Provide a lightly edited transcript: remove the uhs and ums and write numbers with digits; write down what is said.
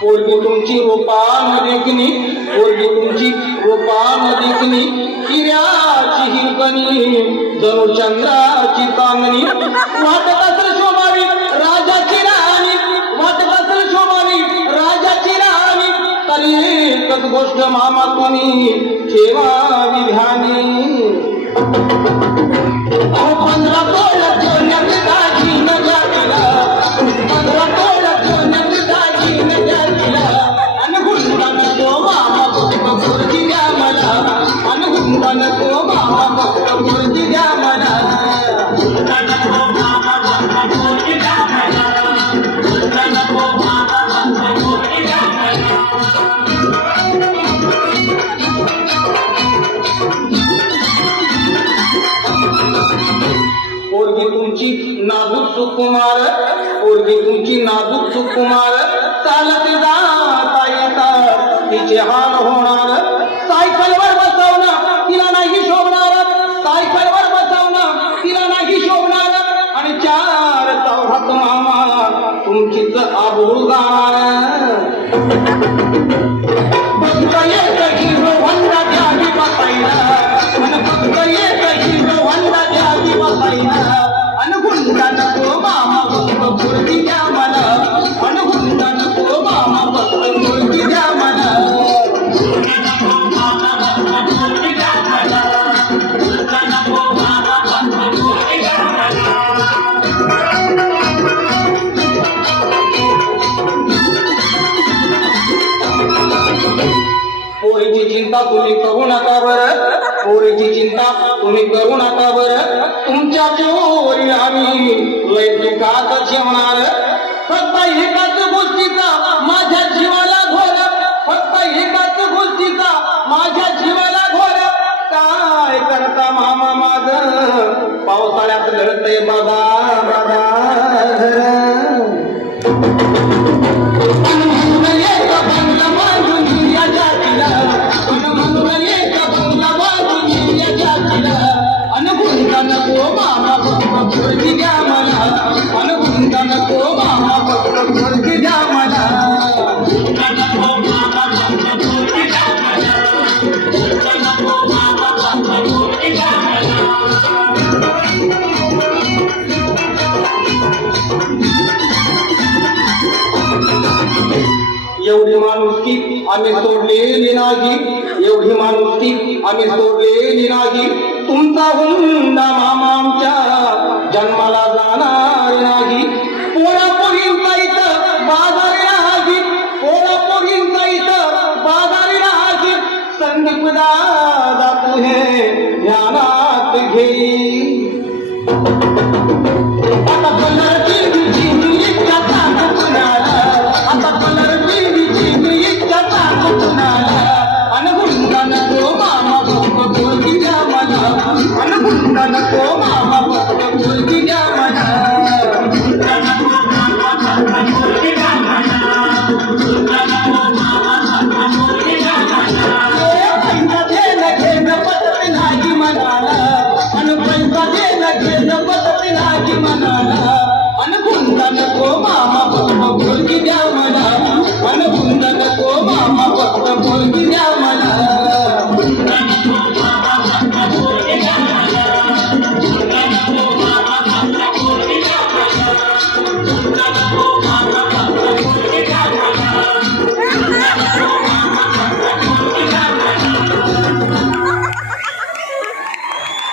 पोरगी तुमची रूपान देखणी, पोरगी तुमची रूपान देखणी, हिऱ्याची हिरकणी जणू चंद्राची चांदणी, वाटत असेल शोभावी राजाची राणी, वाटत असेल शोभावी राजाची राणी, तरी एकच गोष्ट मामा तुम्ही ठेवावी ध्यानी. 15 तोळा सोन्यात दागिनं घातला, 15 तोळा सोन्यात दागिनं घातला, अन हुंडा नको मामा फक्त पोरगी द्या मला, अन हुंडा नको मामा फक्त पोरगी द्या मला, हुंडा नको मामा फक्त पोरगी द्या मला, हुंडा नको मामा फक्त पोरगी द्या मला. पोरगी तुमची नाजूक सुकुमार, पोरगी तुमची नाजूक सुकुमार, चालत जाता येता तिचे हाल होणार, सायकलवर बसवणं तिला नाही शोभणार, सायकलवर बसवणं तिला नाही शोभणार, आणि 4 चौहात मामा तुमचीच आबरू जाणार. फक्त एक हिरो होंडा द्यावी बसायला, आणि फक्त एक हिरो होंडा द्यावी बसायला, अन हुंडा नको मामा फक्त पोरगी द्या मला, अन हुंडा नको मामा फक्त पोरगी द्या मला, हुंडा नको मामा फक्त पोरगी द्या मला, हुंडा नको मामा फक्त पोरगी द्या मला. पोरीची चिंता तुम्ही करू नका बरं, पोरीची चिंता तुम्ही करू नका बरं, तुमच्या जोरी आम्ही लय दुःखात जेवणार, फक्त एकाच गोष्टीचा माझ्या जीवाला घोर, फक्त एकाच गोष्टीचा माझ्या जीवाला घोर, काय करता मामा माझ पावसाळ्यात लढतय बाबा बाबा पोरगी द्या मला, अन हुंडा नको मामा फक्त पोरगी द्या मला, हुंडा नको मामा फक्त पोरगी द्या मला, हुंडा नको मामा फक्त पोरगी द्या मला. एवढी माणुसकी आम्ही सोडलेली नाही, एवढी माणुसकी आम्ही सोडलेली नाही, तुमचा हुंडा मामा आमच्या जन्माला जाणार नाही. पोरापोरींचा इथं बाजारी नाही, पोरापोरींचा इथं बाजारी नाही, संदीप दादा तू हे ध्यानात घे. आता कलर टीव्हीची इच्छा सांगू कुणाला, आता कलर टीव्हीची इच्छा सांगू कुणाला, अन हुंडा नको मामा फक्त पोरगी द्या मला, अन हुंडा नको मामा फक्त फक्त मुलगी द्या